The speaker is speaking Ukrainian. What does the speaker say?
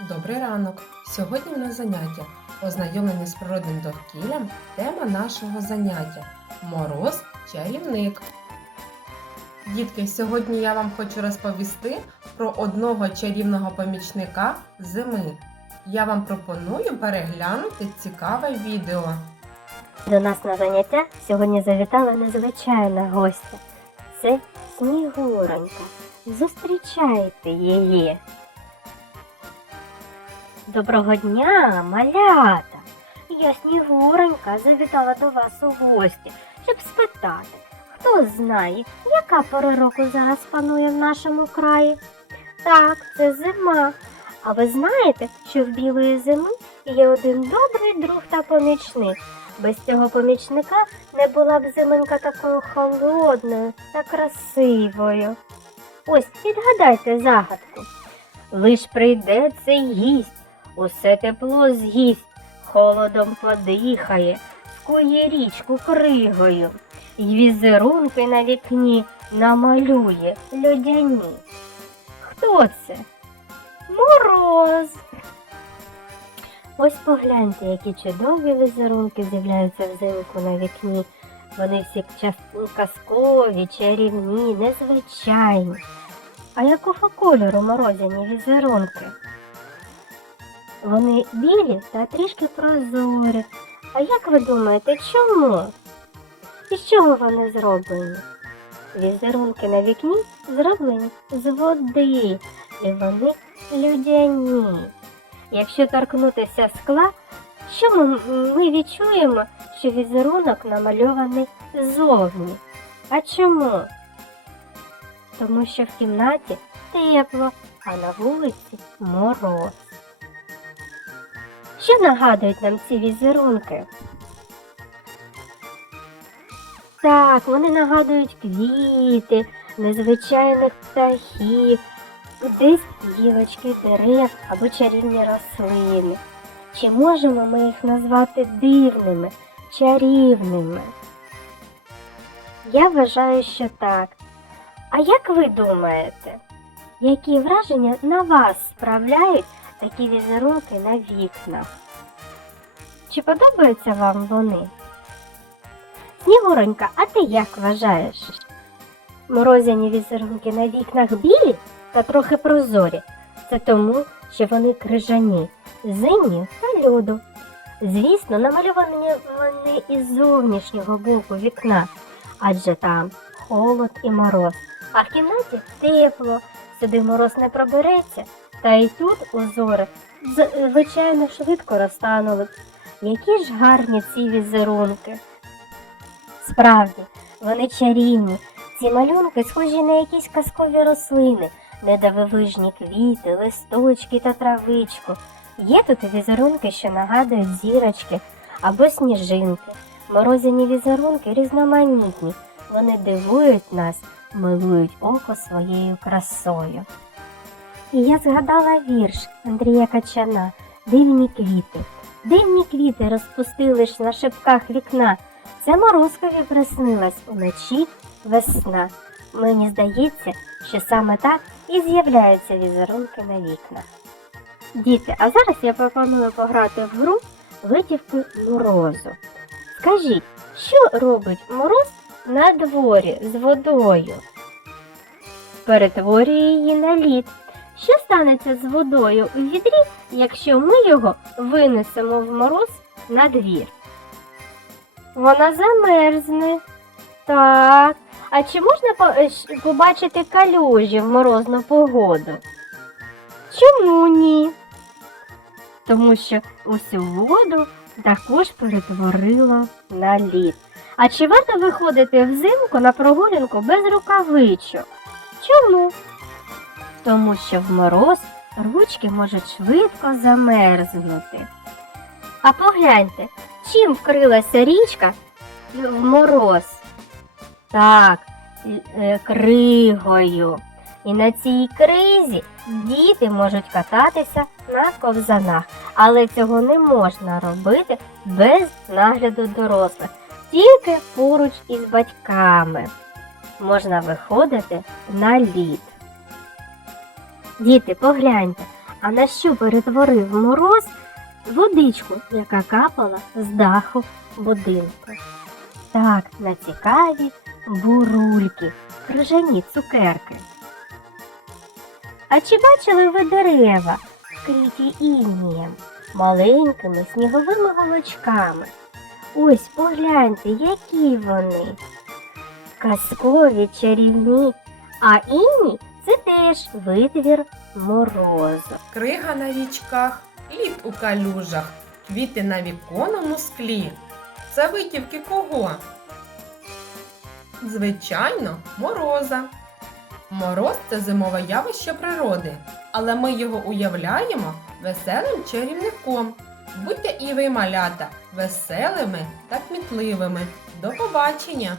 Добрий ранок! Сьогодні в нас заняття ознайомлення з природним довкіллям. Тема нашого заняття Мороз чарівник. Дітки, сьогодні я вам хочу розповісти про одного чарівного помічника зими. Я вам пропоную переглянути цікаве відео. До нас на заняття сьогодні завітала незвичайна гостя. Це Снігуронька. Зустрічайте її. Доброго дня, малята! Я Снігуронька завітала до вас у гості, щоб спитати, хто знає, яка пора року зараз панує в нашому краї? Так, це зима. А ви знаєте, що в білої зими є один добрий друг та помічник. Без цього помічника не була б зименька такою холодною та красивою. Ось відгадайте загадку. Лиш прийде цей гість, усе тепло з'їсть, холодом подихає, вкує річку кригою, й візерунки на вікні намалює льодяні. Хто це? Мороз. Ось погляньте, які чудові візерунки з'являються взимку на вікні. Вони всі казкові, чарівні, незвичайні. А якого кольору морозяні візерунки? Вони білі та трішки прозорі. А як ви думаєте, чому? І з чого вони зроблені? Візерунки на вікні зроблені з води, і вони людяні. Якщо торкнутися скла, що ми, ми відчуємо, що візерунок намальований ззовні. А чому? Тому що в кімнаті тепло, а на вулиці мороз. Що нагадують нам ці візерунки? Так, вони нагадують квіти, незвичайних птахів, десь гілочки дерев або чарівні рослини. Чи можемо ми їх назвати дивними, чарівними? Я вважаю, що так. А як ви думаєте, які враження на вас справляють такі візерунки на вікнах? Чи подобаються вам вони? Снігуронька, а ти як вважаєш? Морозяні візерунки на вікнах білі та трохи прозорі. Це тому, що вони крижані, зимні та льоду. Звісно, намальовані вони із зовнішнього боку вікна, адже там холод і мороз. А в кімнаті тепло, сюди мороз не пробереться, та й тут узори звичайно швидко розтанули. Які ж гарні ці візерунки. Справді, вони чарівні. Ці малюнки схожі на якісь казкові рослини, недовивижні квіти, листочки та травичку. Є тут візерунки, що нагадують зірочки або сніжинки. Морозяні візерунки різноманітні. Вони дивують нас, милують око своєю красою. І я згадала вірш Андрія Качана Дивні квіти. Дивні квіти розпустились на шипках вікна. Це морозкові приснилась уночі весна. Мені здається, що саме так і з'являються візерунки на вікнах. Діти, а зараз я пропоную пограти в гру витівки морозу. Скажіть, що робить мороз на дворі з водою? Перетворює її на лід. Що станеться з водою у відрі, якщо ми його винесемо в мороз на двір? Вона замерзне. Так. А чи можна е, побачити калюжі в морозну погоду? Чому ні? Тому що усю воду також перетворила на лід. А чи варто виходити взимку на прогулянку без рукавичок? Чому? Тому що в мороз ручки можуть швидко замерзнути. А погляньте, чим вкрилася річка в мороз? Так, е, кригою. І на цій кризі діти можуть кататися на ковзанах, але цього не можна робити без нагляду дорослих, тільки поруч із батьками. Можна виходити на лід. Діти, погляньте, А на що перетворив мороз водичку, яка капала з даху будинку? Так, на цікаві бурульки, крижані цукерки. А чи бачили ви дерева, вкриті інієм, маленькими сніговими голочками? Ось погляньте, які вони. Казкові, чарівні, а іні це теж витвір морозу. Крига на річках, лід у калюжах, квіти на віконному склі. Це витівки кого? Звичайно, мороза. Мороз це зимове явище природи, але ми його уявляємо веселим чарівником. Будьте і ви, малята, веселими та кмітливими. До побачення!